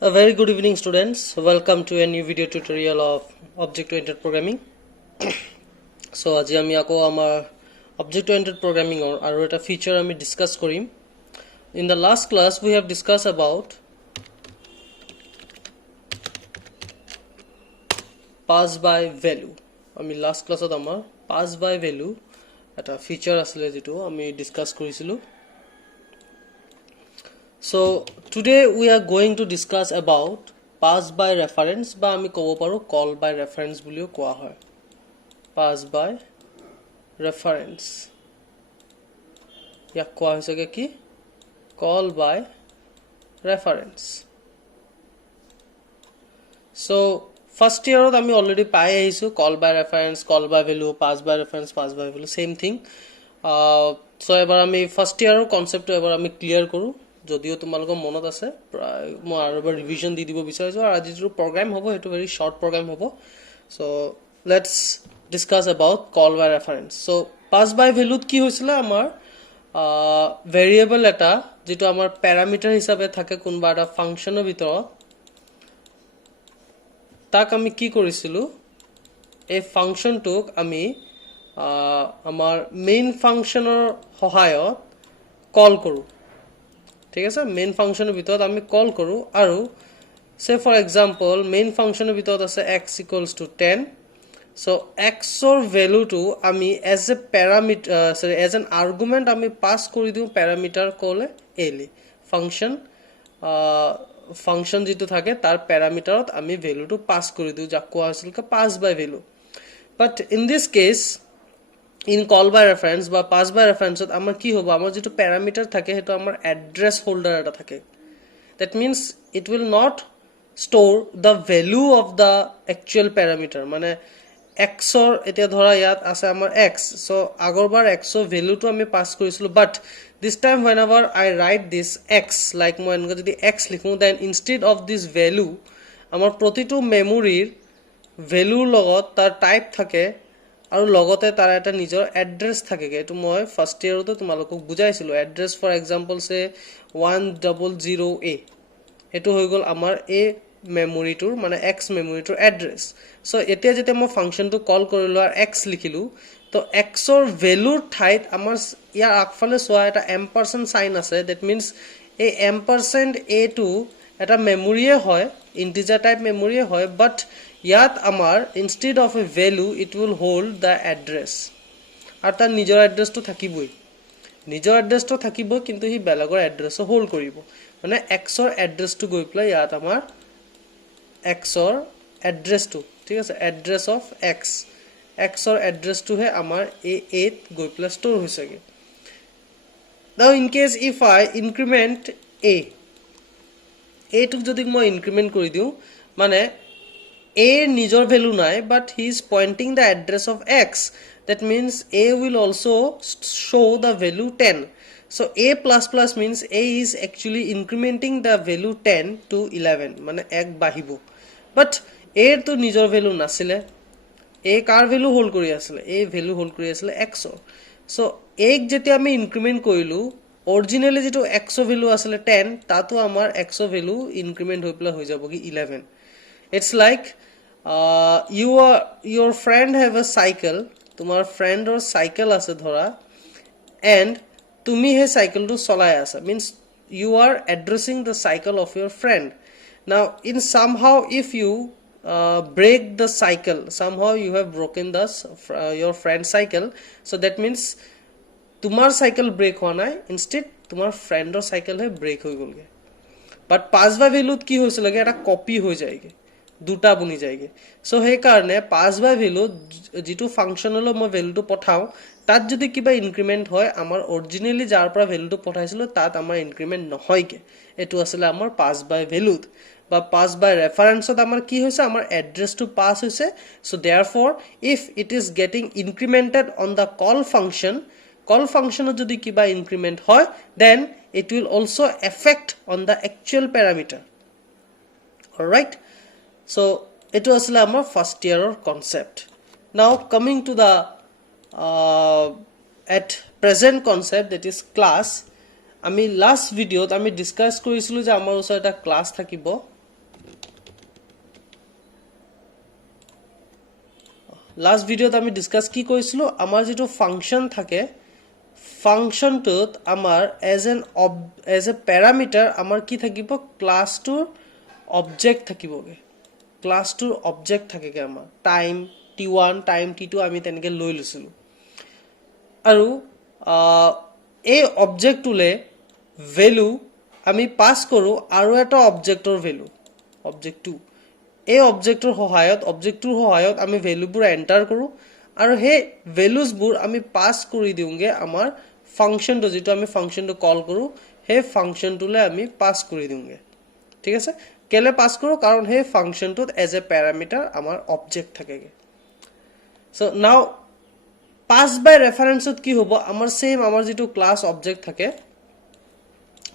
A very good evening, students. Welcome to a new video tutorial of object-oriented programming. So, আজি আমি আকৌ আমাৰ object-oriented programming আৰু এটা feature আমি discuss কৰিম. In the last class, we have discussed about pass by value. আমি last classত আমাৰ pass by value এটা feature আছিলে যেটো আমি discuss কৰিছিলো. So today we are going to discuss about pass by reference বা আমি ক'ব পাৰো call by reference বুলিও কোৱা হয়. Pass by reference ইয়াক কোৱা হৈছে কি call by reference. So first year আমি already পাই আহিছো call by reference, call by value, pass by reference, pass by value, same thing. So এবাৰ আমি first year concept এবাৰ আমি clear কৰো. যদিও তোমালোকৰ মনত আছে মই আৰু এবাৰ ৰিভিজন দি দিব বিচাৰিছো আৰু আজি যিটো প্ৰগ্ৰাম হ'ব হেতু ভেৰি শৰ্ট প্ৰগ্ৰাম হ'ব so let's discuss about call by reference so pass by ভ্যালুত কি হৈছিল আমাৰ ভেৰিয়েবল এটা যেটো আমাৰ প্যাৰামিটাৰ হিচাপে থাকে কোনবা এটা ফাংচনৰ ভিতৰত তাক আমি কি কৰিছিলো এই ফাংচনটোক আমি আমাৰ মেইন ফাংচনৰ সহায়ত কল কৰো ঠিক আছে মেইন ফাংচনৰ ভিতৰত আমি কল কৰো আৰু সে ফৰ এক্সাম্পল মেইন ফাংচনৰ ভিতৰত আছে x = 10 so x ৰ ভ্যালুটো আমি as a parameter as an argument আমি পাস কৰি দিও প্যাৰামিটাৰ কলে এলি ফাংচন যেটো থাকে তাৰ প্যাৰামিটাৰত আমি ভ্যালুটো পাস কৰি দিও যাক কোৱা হৈছিল কা pass by value but in this case in call by reference বা pass by reference আমাৰ কি হ'ব আমাৰ যেটো প্যাৰামিটাৰ থাকে হেতু আমাৰ এড্ৰেছ হোল্ডাৰ এটা থাকে that means it will not store the value of the actual parameter মানে x ৰ এতিয়া ধৰা ইয়াত আছে আমাৰ x so আগৰবাৰ x ৰ ভ্যালুটো আমি পাস কৰিছিলো but this time whenever I write this x like মই এনেকৈ যদি x লিখো then instead of this value আমাৰ প্ৰতিটো মেমৰিৰ ভ্যালুৰ লগত তাৰ টাইপ থাকে আৰু লগতে তাৰ এটা নিজৰ এড্ৰেছ থাকেগে এটো মই ফাৰ্স্ট ইয়াৰতে তোমালোকক বুজাইছিলো এড্ৰেছ ফৰ এক্সাম্পল সে 100a এটো হৈ গল আমাৰ এ মেমৰিটোৰ মানে x মেমৰিটোৰ এড্ৰেছ সো এতিয়া যেতিয়া মই ফাংচনটো কল কৰিলো আৰু x লিখিলো তো x ৰ ভ্যালুৰ ঠাইত আমাৰ ইয়াৰ আগফালে সোয়া এটা এম্পাৰচেণ্ট সাইন আছে দ্যাট মিন্স এই এম্পাৰচেণ্ট a টো এটা মেমৰিয়ে হয় ইন্টিজাৰ টাইপ মেমৰিয়ে হয় বাট ইয়াত আমাৰ instead of a value it will hold the address R তাৰ নিজৰ এড্ৰেছটো থাকিবই নিজৰ এড্ৰেছটো থাকিব কিন্তু হি বেলেগৰ এড্ৰেছও হোল্ড কৰিব মানে x ৰ এড্ৰেছটো গৈ প্লাই ইয়াত আমাৰ x ৰ এড্ৰেছটো ঠিক আছে এড্ৰেছ অফ x ৰ এড্ৰেছটো হে আমাৰ a গৈ প্লাই ষ্টৰ হৈছেগে now in case if I increment a টোক যদি মই ইনক্ৰিমেন্ট কৰি দিও মানে a নিজৰ ভ্যালু নাই but he is pointing the address of x that means a will also show the value 10 so a++ means a is actually incrementing the value 10 to 11 মানে এক বাঢ়িব but a তো নিজৰ ভ্যালু নাছিলে a car value hold কৰি আছিল a value hold কৰি আছিল x so a যেতিয়া আমি ইনক্ৰিমেন্ট কৰিলো অৰিজিনালি যেটো x ভ্যালু আছিল 10 তাতো আমাৰ x ভ্যালু ইনক্ৰিমেন্ট হৈ প্লা হৈ যাব কি 11 it's like your friend have a cycle তোমার friend or cycle আছে ধরা and তুমি হে cycle to চলাই আছা means you are addressing the cycle of your friend now in somehow if you break the cycle somehow you have broken your friend's cycle so that means তোমার cycle break হোৱা নাই instead তোমার friend or cycle হে break হৈ গলগে but pass by value কি হৈছিল লাগে এটা কপি হৈ যায়গে দুটা বনি যায়গে সো হে কাৰণে পাস বাই ভ্যালু যেটো ফাংচনলৈ মই ভ্যালুটো পঠাও তাত যদি কিবা ইনক্ৰিমেন্ট হয় আমাৰ অৰিজিনালি যাৰ পৰা ভ্যালুটো পঠাইছিল তাত আমাৰ ইনক্ৰিমেন্ট নহয়গে এটো আছিল আমাৰ পাস বাই ভ্যালুত বা পাস বাই ৰেফাৰেন্সত আমাৰ কি হৈছে আমাৰ এড্ৰেছটো পাস হৈছে so therefore if it is getting incremented on the call ফাংচনত যদি কিবা ইনক্ৰিমেন্ট হয় then it will also effect on the actual parameter alright so eto asile amar first year or concept now coming to the at present concept that is class আমি last ভিডিওত আমি discuss কৰিছিলো যে আমাৰ ওচৰত এটা class থাকিব last ভিডিঅ'ত আমি ডিছকাছ কি কৰিছিলোঁ আমাৰ যিটো ফাংচন থাকে ফাংচনটোত আমাৰ এজ এ পেৰামিটাৰ আমাৰ কি থাকিব ক্লাছটোৰ অবজেক্ট থাকিবগে ক্লাছটোৰ অবজেক্ট থাকেগে আমাৰ টাইম t1 টাইম t2 আমি তেনেকৈ লৈ লৈছিলোঁ আৰু এই অবজেক্টটোলে ভেলু আমি পাছ কৰোঁ আৰু এটা অবজেক্টৰ ভেলু অবজেক্ট 2 এই অবজেক্টৰ সহায়ত আমি ভেলুবোৰ এণ্টাৰ কৰোঁ আৰু সেই ভেলুজবোৰ আমি পাছ কৰি দিওঁগে আমাৰ ফাংচনটো যিটো আমি ফাংচনটো কল কৰোঁ সেই ফাংচনটোলে আমি পাছ কৰি দিওঁগে ঠিক আছে কেলে পাছ কৰোঁ কাৰণ সেই ফাংচনটোত এজ এ পেৰামিটাৰ আমাৰ অবজেক্ট থাকেগে সো নাও পাছ বাই ৰেফাৰেন্সত কি হ'ব আমাৰ সেম আমাৰ যিটো ক্লাছ অবজেক্ট থাকে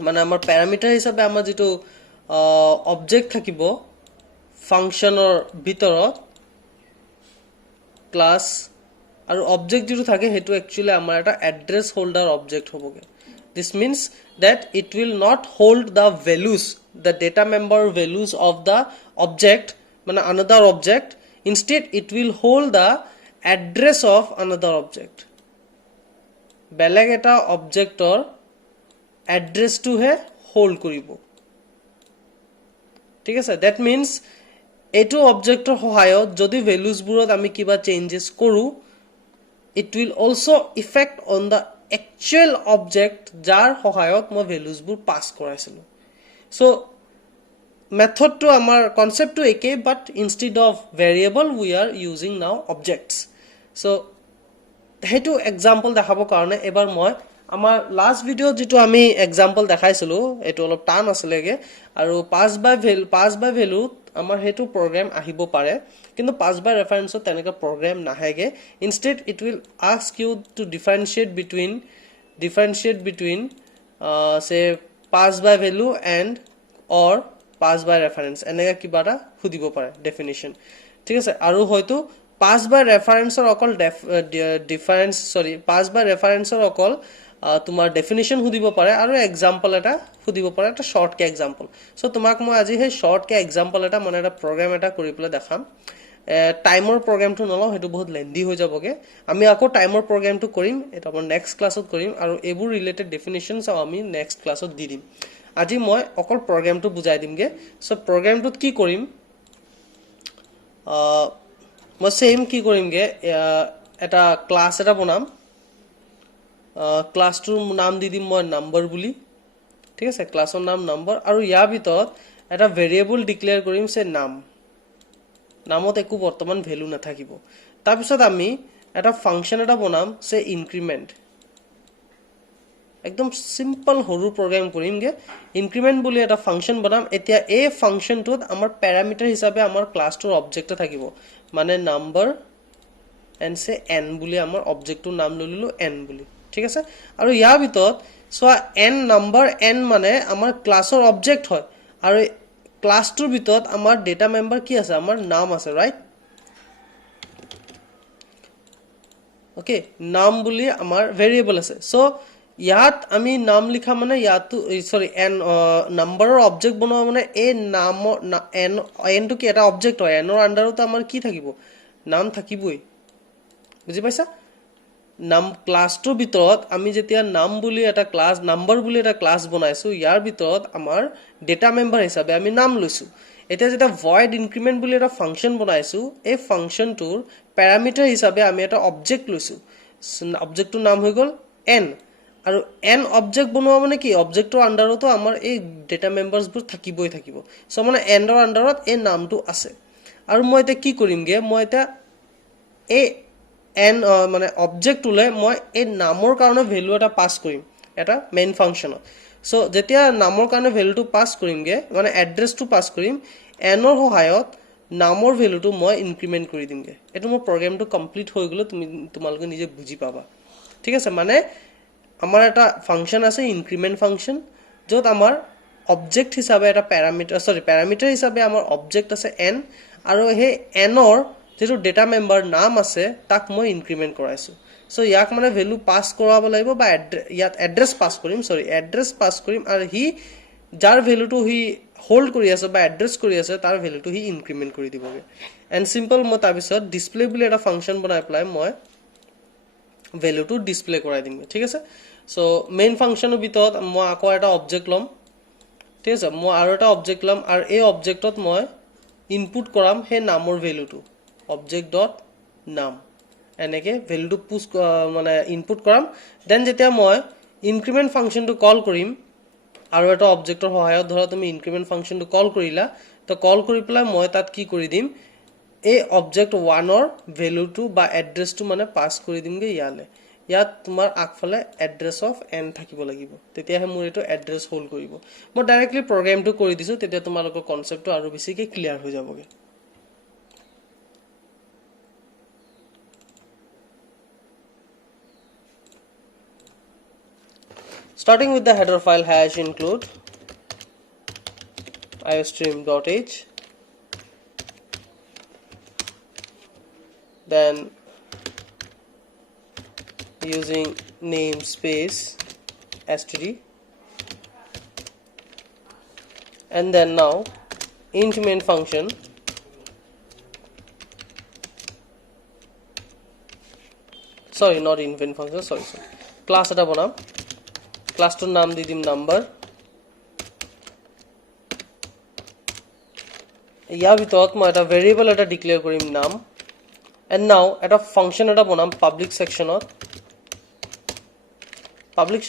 মানে আমাৰ পেৰামিটাৰ হিচাপে আমাৰ যিটো অবজেক্ট থাকিব ফাংচনৰ ভিতৰত ক্লাছ আৰু অবজেক্ট যিটো থাকে হেতু একচুয়ালি আমাৰ এটা এড্ৰেছ হোল্ডাৰ অবজেক্ট হ'বগে this means that it will not hold the values the data member values of the object মানে another object instead it will hold the address of another object বেলেগ এটা অবজেক্টৰ এড্ৰেছটো হে hold কৰিব ঠিক আছে that means এটো অবজেক্টৰ সহায়ত যদি ভ্যালুজবোৰত আমি কিবা চেঞ্জেস কৰো it will also affect on the actual object যাৰ সহায়ত মই ভ্যালুজবোৰ পাস কৰাইছিলো so method to আমাৰ concept to একে but instead of variable we are using now objects so হেতু एग्जांपल দেখাবৰ কাৰণে এবাৰ মই আমাৰ লাষ্ট ভিডিও যেটো আমি एग्जांपल দেখাইছিলো এটো অলপ টান আছিলেগে আৰু পাস বাই ভ্যালু আমাৰ হেতু প্ৰগ্ৰাম আহিব পাৰে কিন্তু পাস বাই ৰেফাৰেন্সত তেনেকা programme নাহেগে instead it will ask you to differentiate between say pass by value and or pass by reference এনেকা কিবাটা খুদিব পাৰে ডেফিনিশন ঠিক আছে আৰু হয়তো pass by reference or অকল pass by reference or অকল তোমাৰ ডেফিনিশন খুদিব পাৰে আৰু एग्जांपल এটা খুদিব পাৰে এটা শৰ্ট কে एग्जांपल সো তোমাক মই আজি হে শৰ্ট কে एग्जांपल এটা মানে এটা প্ৰগ্ৰাম এটা কৰি পেলাই দেখাম টাইমৰ প্ৰগ্ৰামটো নলও হেতু বহুত লেন্দি হৈ যাবগে আমি আকৌ টাইমৰ প্ৰগ্ৰামটো কৰিম এটা মই নেক্সট ক্লাছত কৰিম আৰু এবোৰ ৰিলেটেড ডেফিনিশনস আমি নেক্সট ক্লাছত দি দিম আজি মই অকল প্ৰগ্ৰামটো বুজাই দিমগে সো প্ৰগ্ৰামটোত কি কৰিম মই সেম কি কৰিমগে এটা ক্লাস এটা বনাম ক্লাসটোৰ নাম দি দিম মই নাম্বাৰ বুলি ঠিক আছে ক্লাসৰ নাম নাম্বাৰ আৰু ইয়াৰ ভিতৰত এটা ভেৰিয়েবল ডিক্লেয়াৰ কৰিম সে নামত একো বৰ্তমান ভ্যালু নাথাকিব তাৰ পিছত আমি এটা ফাংচন এটা বনাম সে ইনক্ৰিমেন্ট একদম সিম্পল হৰু প্ৰগ্ৰাম কৰিমগে ইনক্ৰিমেন্ট বুলি এটা ফাংচন বনাম এতিয়া এই ফাংচনটোত আমাৰ প্যাৰামিটাৰ হিচাপে আমাৰ ক্লাসটোৰ অবজেক্ট থাকিব মানে নাম্বাৰ এন্ড সে n বুলি আমাৰ অবজেক্টটোৰ নাম ললিলো n বুলি ঠিক আছে আৰু ইয়াৰ ভিতৰত সোয়া n নাম্বাৰ n মানে আমাৰ ক্লাসৰ অবজেক্ট হয় আৰু ক্লাসটোৰ ভিতৰত আমাৰ ডেটা মেম্বাৰ কি আছে আমাৰ নাম আছে ৰাইট ওকে নাম বুলি আমাৰ ভেৰিয়েবল আছে সো ইয়াত আমি নাম লিখা মানে ইয়াতো সৰি n নাম্বাৰৰ অবজেক্ট বনোৱা মানে এই নাম n তো কি এটা অবজেক্ট হয় n ৰ আন্ডাৰত আমাৰ কি থাকিব নাম থাকিবই বুজি পাইছা নাম ক্লাসটোৰ ভিতৰত আমি যেতিয়া নাম বুলি এটা ক্লাস নাম্বাৰ বুলি এটা ক্লাস বনাইছো ইয়াৰ ভিতৰত আমাৰ ডেটা মেম্বাৰ হিচাপে আমি নাম লৈছো এতিয়া যেটা void increment বুলি এটা ফাংচন বনাইছো এই ফাংচনটোৰ প্যাৰামিটাৰ হিচাপে আমি এটা অবজেক্ট লৈছো অবজেক্টৰ নাম হৈ গল n আৰু n অবজেক্ট বনোৱা মানে কি অবজেক্টৰ আন্ডাৰতো আমাৰ এই ডেটা মেম্বাৰছবোৰ থাকিবই থাকিব সো মানে n ৰ আন্ডাৰত এই নামটো আছে আৰু মই এটা কি কৰিমগে মই এটা এই n মানে অবজেক্ট উলে মই এই নামৰ কাৰণে ভ্যালু এটা পাস কৰিম এটা মেইন ফাংচনত সো যেতিয়া নামৰ কাৰণে ভ্যালুটো পাস কৰিমগে মানে এড্ৰেছটো পাস কৰিম n ৰ সহায়ত নামৰ ভ্যালুটো মই ইনক্ৰিমেন্ট কৰি দিমগে এটো মোৰ প্ৰগ্ৰামটো কমপ্লিট হৈ গলে তোমালোকে নিজে বুজি পাবা ঠিক আছে মানে আমাৰ এটা ফাংচন আছে ইনক্ৰিমেন্ট ফাংচন যত আমাৰ অবজেক্ট হিচাপে এটা প্যাৰামিটাৰ হিচাপে আমাৰ অবজেক্ট আছে n আৰু হে n ৰ যেটো ডেটা মেম্বাৰ নাম আছে তাক মই ইনক্ৰিমেন্ট কৰাইছো সো ইয়াক মানে ভ্যালু পাস কৰাব লাগিব বা ইয়াত এড্ৰেছ পাস কৰিম এড্ৰেছ পাস কৰিম আৰু হি যাৰ ভ্যালুটো হি হোল্ড কৰি আছে বা এড্ৰেছ কৰি আছে তাৰ ভ্যালুটো হি ইনক্ৰিমেন্ট কৰি দিবগে এন্ড সিম্পল মই তাৰ পিছত ডিসপ্লে বুলি এটা ফাংচন বনাই প্লাই মই ভ্যালুটো ডিসপ্লে কৰাই দিম ঠিক আছে সো মেইন ফাংচনৰ ভিতৰত মই আকৌ এটা অবজেক্ট লম ঠিক আছে মই আৰু এটা অবজেক্ট লম আৰু এই অবজেক্টত মই ইনপুট কৰাম হে নামৰ ভ্যালুটো অবজেক্ট ডট নাম এনেকে ভ্যালুটো পুশ মানে ইনপুট কৰাম দেন যেতিয়া মই ইনক্ৰিমেন্ট ফাংচনটো কল কৰিম আৰু এটা অবজেক্টৰ সহায়ত ধৰা তুমি ইনক্ৰিমেন্ট ফাংচনটো কল কৰিলা তো কল কৰি পেলাই মই তাত কি কৰি দিম এই অবজেক্ট 1 ৰ ভ্যালুটো বা এড্ৰেছটো মানে পাস কৰি দিমগে ইয়ালে ইয়াত তোমাৰ আগফালে এড্ৰেছ অফ n থাকিব লাগিব তেতিয়াহে মোৰ এটো এড্ৰেছ হোল্ড কৰিব মই ডাইৰেক্টলি প্ৰগ্ৰামটো কৰি দিছো তেতিয়া তোমালোকৰ কনসেপ্টটো আৰু বেছিকে ক্লিয়াৰ হৈ যাবগে starting with the header file hash include iostream.h then using namespace std and then now int main function sorry not int main function sorry class eta banam class to নাম দি দিম নাম্বার ইয়াৰ ভিতৰত মই এটা variable এটা declare কৰিম নাম and নাও এটা ফাংচন এটা বনাম পাব্লিক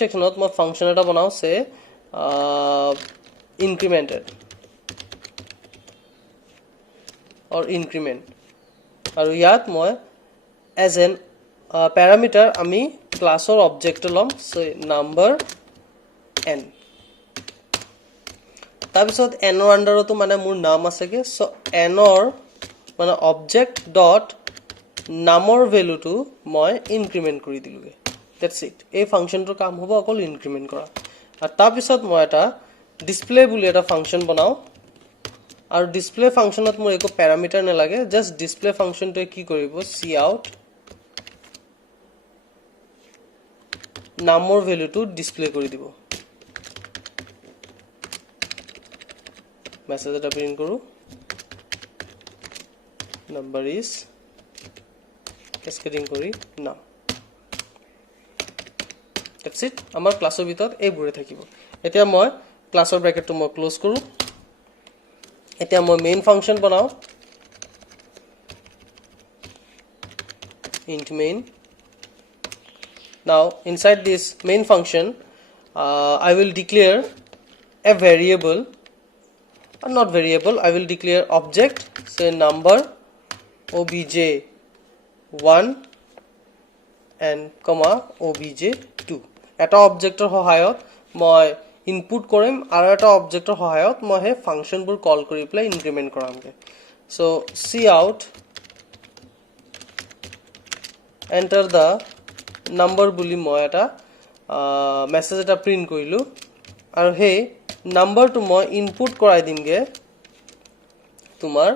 সেকশনত মই ফাংচন এটা বনাও সে ইনক্ৰিমেন্টেড or increment আৰু ইয়াত মই as an parameter আমি ক্লাছৰ অবজেক্ট লম সো নাম্বাৰ n তাৰপিছত n ৰ আন্ডাৰতো মানে মোৰ নাম আছেগে সো n ৰ মানে অবজেক্ট ডট নামৰ ভ্যালুটো মই ইনক্ৰিমেন্ট কৰি দিলুগে দ্যাটস ইট এই ফাংচনটোৰ কাম হ'ব অকল ইনক্ৰিমেন্ট কৰা আৰু তাৰপিছত মই এটা ডিসপ্লে বুলি এটা ফাংচন বনাও আৰু ডিসপ্লে ফাংচনত মোৰ একো প্যাৰামিটাৰ নালাগে জাস্ট ডিসপ্লে ফাংচনটোৱে কি কৰিব cout নামৰ ভ্যালুটো ডিসপ্লে কৰি দিব মেসেজ এটা প্ৰিন্ট কৰো number is cascading কৰি নাম that's it আমাৰ ক্লাছৰ ভিতৰত এই বুৰে থাকিব এতিয়া মই ক্লাছৰ ব্ৰ্যাকেটটো মই ক্লোজ কৰো এতিয়া মই মেইন ফাংচন বনাও int main now inside this main function I will declare a variable or not variable I will declare object say number obj1 and comma obj2 এটা অবজেক্টৰ সহায়ত মই ইনপুট কৰিম আৰু এটা অবজেক্টৰ সহায়ত মই হে ফাংচনবোৰ কল কৰি প্লাই ইনক্ৰিমেন্ট কৰামগে so cout enter the number বুলি মই এটা মেসেজ এটা প্ৰিন্ট কৰিলো আৰু হে নাম্বাৰটো মই ইনপুট কৰাই দিমগে তোমাৰ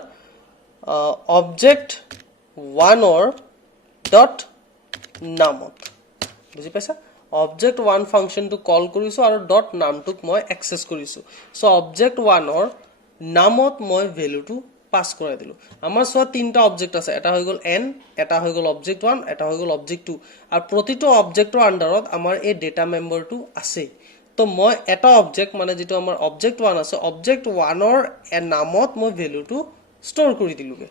অবজেক্ট 1 or dot নামত বুজি পাইছা অবজেক্ট 1 ফাংচনটো কল কৰিছো আৰু ডট নামটোক মই এক্সেস কৰিছো সো অবজেক্ট 1 ৰ নামত মই ভ্যালুটো পাস কৰাই দিলো আমাৰ সো তিনটা অবজেক্ট আছে এটা হৈ গল n এটা হৈ গল অবজেক্ট 1 এটা হৈ গল অবজেক্ট 2 আৰু প্ৰতিটো অবজেক্টৰ আন্ডাৰত আমাৰ এই ডেটা মেম্বাৰটো আছে তো মই এটা অবজেক্ট মানে যেটো আমাৰ অবজেক্ট 1 আছে অবজেক্ট 1 ৰ নামত মই ভ্যালুটো ষ্টৰ কৰি দিলুগে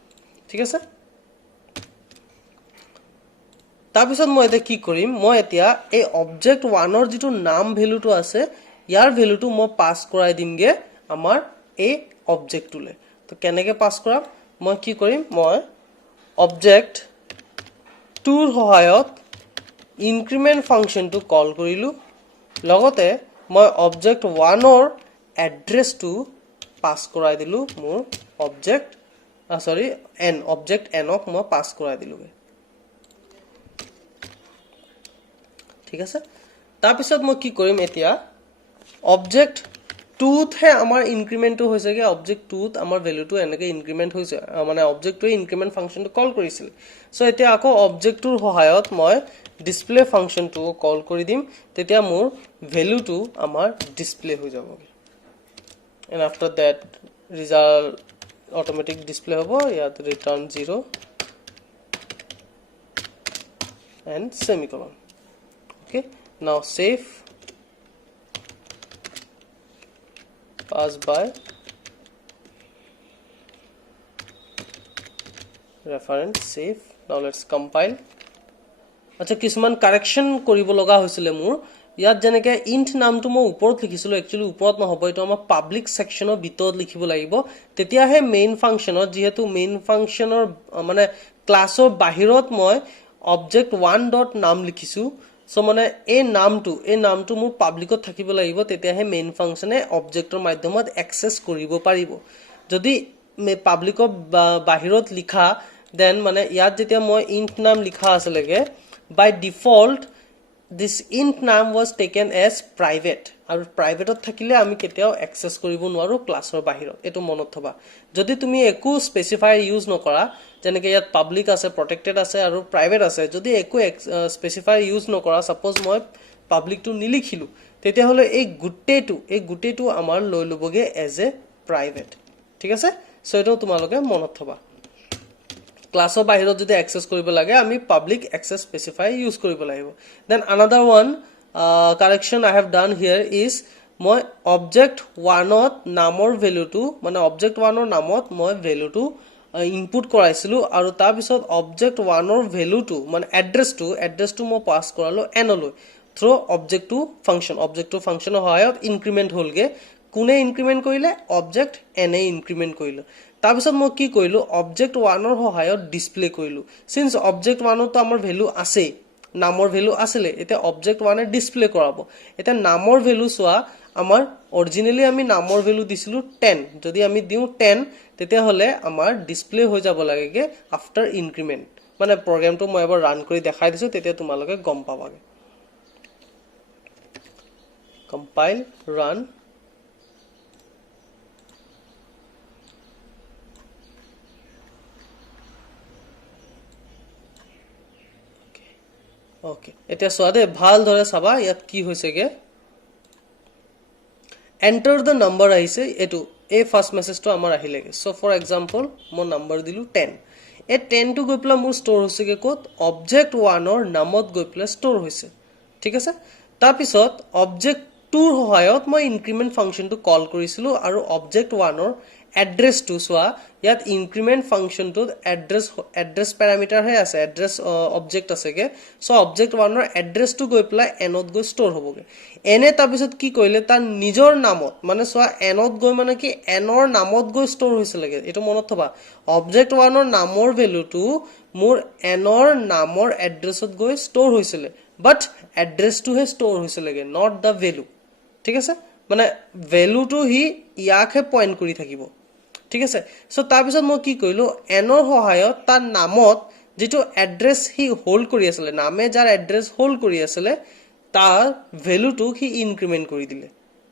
ঠিক আছে তাৰপিছত মই এটা কি কৰিম মই এতিয়া এই অবজেক্ট 1 ৰ যেটো নাম ভ্যালুটো আছে ইয়াৰ ভ্যালুটো মই পাস কৰাই দিমগে আমাৰ এই অবজেক্টটোলে তো কেনেকে পাস কৰাম মই কি কৰিম মই অবজেক্ট 2 ৰ সহায়ত ইনক্ৰিমেন্ট ফাংচনটো কল কৰিলো লগতে মই অবজেক্ট 1 ৰ এড্ৰেছটো পাস কৰাই দিলু মোৰ অবজেক্ট সৰি n অবজেক্ট n ক মই পাস কৰাই দিলুগে ঠিক আছে তাৰপিছত মই কি কৰিম এতিয়া অবজেক্ট 2 তে আমাৰ ইনক্ৰিমেন্টটো হৈছেগে অবজেক্ট 2 ত আমাৰ ভ্যালুটো এনেকে ইনক্ৰিমেন্ট হৈছে মানে অবজেক্টটোৱে ইনক্ৰিমেন্ট ফাংচনটো কল কৰিছিল সো এতিয়া আকৌ অবজেক্টটোৰ সহায়ত মই ডিসপ্লে ফাংচনটো কল কৰি দিম তেতিয়া মোৰ ভ্যালুটো আমাৰ ডিসপ্লে হৈ যাব and after that result automatic display hobo yat return 0 and semicolon. Okay, now save, pass by reference, save. Now let's compile. আচ্ছা কিছুমান কাৰেকশন কৰিব লগা হৈছিল মোৰ ইয়াত যেনেকে ইন্ট নামটো মই ওপৰত লিখিছিলো একচুয়ালি ওপৰত নহব এটো আমাৰ পাবলিক সেকশনৰ ভিতৰত লিখিব লাগিব তেতিয়াহে মেইন ফাংচনত যেহেতু মেইন ফাংচনৰ মানে ক্লাছৰ বাহিৰত মই object 1 ডট নাম লিখিছো সো মানে এই নামটো মোৰ পাবলিকত থাকিব লাগিব তেতিয়াহে মেইন ফাংচনে অবজেক্টৰ মাধ্যমত এক্সেস কৰিব পাৰিব যদি পাবলিকৰ বাহিৰত লিখা দেন মানে ইয়াত যেতিয়া মই ইন্ট নাম লিখা আছেলেগে by default this int name was taken as private আৰু প্ৰাইভেটত থাকিলে আমি কেতিয়াও এক্সেস কৰিব নোৱাৰো ক্লাছৰ বাহিৰত এটো মনত থবা যদি তুমি একো স্পেসিফায়াৰ ইউজ নকৰা যেনেকৈ ইয়াত পাবলিক আছে প্ৰটেক্টেড আছে আৰু প্ৰাইভেট আছে যদি একো স্পেসিফায়াৰ ইউজ নকৰা সাপোজ মই পাবলিকটো নিলিখিলো তেতিয়া হলে এই গুটেটো আমাৰ লৈ লবগে এজ এ প্ৰাইভেট ঠিক আছে সো এটো তোমালোকে মনত থবা ক্লাছৰ বাহিৰত যদি এক্সেস কৰিব লাগে আমি পাবলিক এক্সেস স্পেসিফাই ইউজ কৰিব লাগিব then another one correction I have done here is মই object 1 ত নামৰ ভ্যালুটো মানে object 1 ৰ নামত মই ভ্যালুটো ইনপুট কৰাইছিলো আৰু তাৰ পিছত object 1 ৰ ভ্যালুটো মানে এড্ৰেছটো মই পাস কৰালো n লৈ থ্ৰু object to ফাংচনৰ সহায়ত ইনক্ৰিমেন্ট হ'লগে কোনে ইনক্ৰিমেন্ট কৰিলে object n এ ইনক্ৰিমেন্ট কৰিলে তাৰ পিছত মই কি কৰিলো object 1 ৰ সহায়ত ডিসপ্লে কৰিলো সিন্স object 1 ত আমাৰ ভ্যালু আছে নামৰ ভ্যালু আছিলে এটা object 1 এ ডিসপ্লে কৰাব এটা নামৰ ভ্যালু সোয়া আমাৰ অৰিজিনালি আমি নামৰ ভ্যালু দিছিলো 10 যদি আমি দিও 10 তেতিয়া হলে আমাৰ ডিসপ্লে হৈ যাব লাগেগে আফটাৰ ইনক্ৰিমেন্ট মানে প্ৰগ্ৰামটো মই এবাৰ ৰান কৰি দেখাই দিছো তেতিয়া তোমালোকে গম পাবাগে কম্পাইল ৰান Okay, এটা সোয়াদে ভাল ধরে সাবা ইয়াত কি হইছেগে enter the number আইছে এটো এই ফার্স্ট মেসেজটো আমাৰ আহিলেগে সো ফৰ এক্সাম্পল মই নাম্বাৰ দিলু 10 এই 10 টো গৈ প্লা মোৰ স্টোৰ হৈছেগে কোত object 1 ৰ নামত গৈ প্লা স্টোৰ হৈছে ঠিক আছে তাৰ পিছত object 2 ৰ সহায়ত মই ইনক্ৰিমেন্ট ফাংচনটো কল কৰিছিলো আৰু object 1 ৰ এড্ৰেছ টু সোয়া ইয়াত ইনক্ৰিমেন্ট ফাংচনটো এড্ৰেছ প্যাৰামিটাৰ হে আছে এড্ৰেছ অবজেক্ট আছেগে সো অবজেক্ট 1 ৰ এড্ৰেছটো গৈ প্লা এনত গৈ স্টোৰ হ'বগে এনে তাৰ পিছত কি কৰিলে তাৰ নিজৰ নামত মানে সোয়া এনত গৈ মানে কি এনৰ নামত গৈ স্টোৰ হৈছে লাগে এটো মনত থবা অবজেক্ট 1 ৰ নামৰ ভ্যালুটো মোৰ এনৰ নামৰ এড্ৰেছত গৈ স্টোৰ হৈছিল বাট এড্ৰেছটো হে স্টোৰ হৈছে লাগে নট দা ভ্যালু ঠিক আছে মানে ভ্যালুটো হি ইয়াকে পইন্ট কৰি থাকিব ঠিক আছে সো তাৰ পিছত মই কি কৰিলো এনৰ সহায়ত তাৰ নামত যেটো এড্ৰেছ হি হোল্ড কৰি আছিল নামে যাৰ এড্ৰেছ হোল্ড কৰি আছিল তাৰ ভ্যালুটো হি ইনক্ৰিমেন্ট কৰি দিলে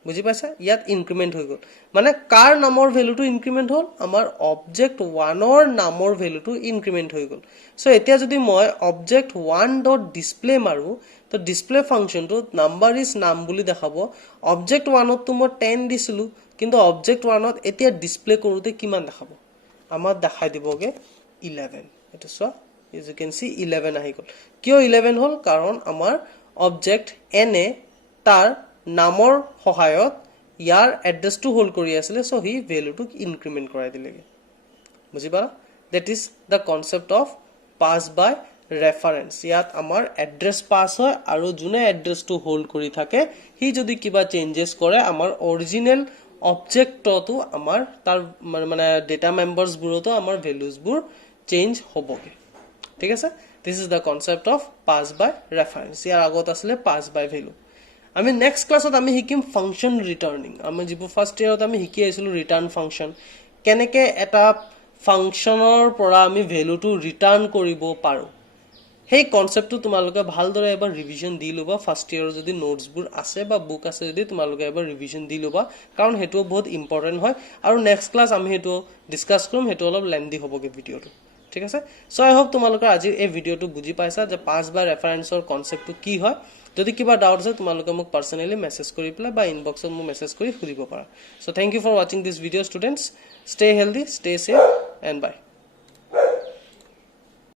বুজি পাইছা ইয়াত ইনক্ৰিমেন্ট হৈ গল মানে কাৰ নামৰ ভ্যালুটো ইনক্ৰিমেন্ট হল আমাৰ অবজেক্ট 1 ৰ নামৰ ভ্যালুটো ইনক্ৰিমেন্ট হৈ গল সো এতিয়া যদি মই অবজেক্ট 1 ডট ডিসপ্লে মাৰো তো ডিসপ্লে ফাংচনটো নাম্বার ইজ নাম বুলি দেখাব অবজেক্ট 1 ত মই 10 দিছিলো কিন্তু অবজেক্ট 1 ত এতিয়া ডিসপ্লে কৰোতে কিমান দেখাব আমাৰ দেখাই দিবগে 11 এটো so as you can see 11 আহি গল কিয় 11 হল কাৰণ আমাৰ অবজেক্ট n এ তাৰ নামৰ সহায়ত ইয়াৰ এড্ৰেছটো হোল্ড কৰি আছিল সো হি ভ্যালুটো ইনক্ৰিমেন্ট কৰাই দিলেগে বুজিবা that is the concept of pass by reference ইয়াত আমাৰ এড্ৰেছ পাস হয় আৰু জুনে এড্ৰেছটো হোল্ড কৰি থাকে হি যদি কিবা চেঞ্জেস কৰে আমাৰ অৰিজিনাল অবজেক্টটো আমাৰ তাৰ মানে ডেটা মেম্বাৰস বুৰতো আমাৰ ভ্যালুজ বুৰ চেঞ্জ হ'বগে ঠিক আছে this is the concept of pass by reference ইয়াৰ আগত আসলে pass by value আমি নেক্সট ক্লাছত আমি শিকিম ফাংশন ৰিটাৰ্নিং আমি যিবোৰ ফাৰ্স্ট ইয়াৰত আমি শিকি আছিলো ৰিটাৰ্ন ফাংশন কেনেকে এটা ফাংশনৰ পৰা আমি ভ্যালুটো ৰিটাৰ্ন কৰিব পাৰো সেই কনসেপ্টটো তোমালোকে ভালদৰে এবাৰ ৰিভিজন দি লবা ফাৰ্স্ট ইয়াৰৰ যদি নোটস বোৰ আছে বা বুক আছে যদি তোমালোকে এবাৰ ৰিভিজন দি লবা কাৰণ হেতু বহুত ইম্পৰ্টেন্ট হয় আৰু নেক্সট ক্লাছ আমি হেতু ডিসকাস কৰিম হেতু অলপ লেন্দি হ'বগে ভিডিওটো ঠিক আছে সো আই হোপ তোমালোকে আজি এই ভিডিওটো বুজি পাইছা যে পাস বাই ৰেফাৰেন্সৰ কনসেপ্টটো কি হয় যদি কিবা ডাউট আছে তোমালোকে মোক পাৰ্সোনালি মেসেজ কৰি পেলাই বা ইনবক্সত মোক মেসেজ কৰি সুধিব পাৰা so thank you for watching this video students stay healthy stay safe and by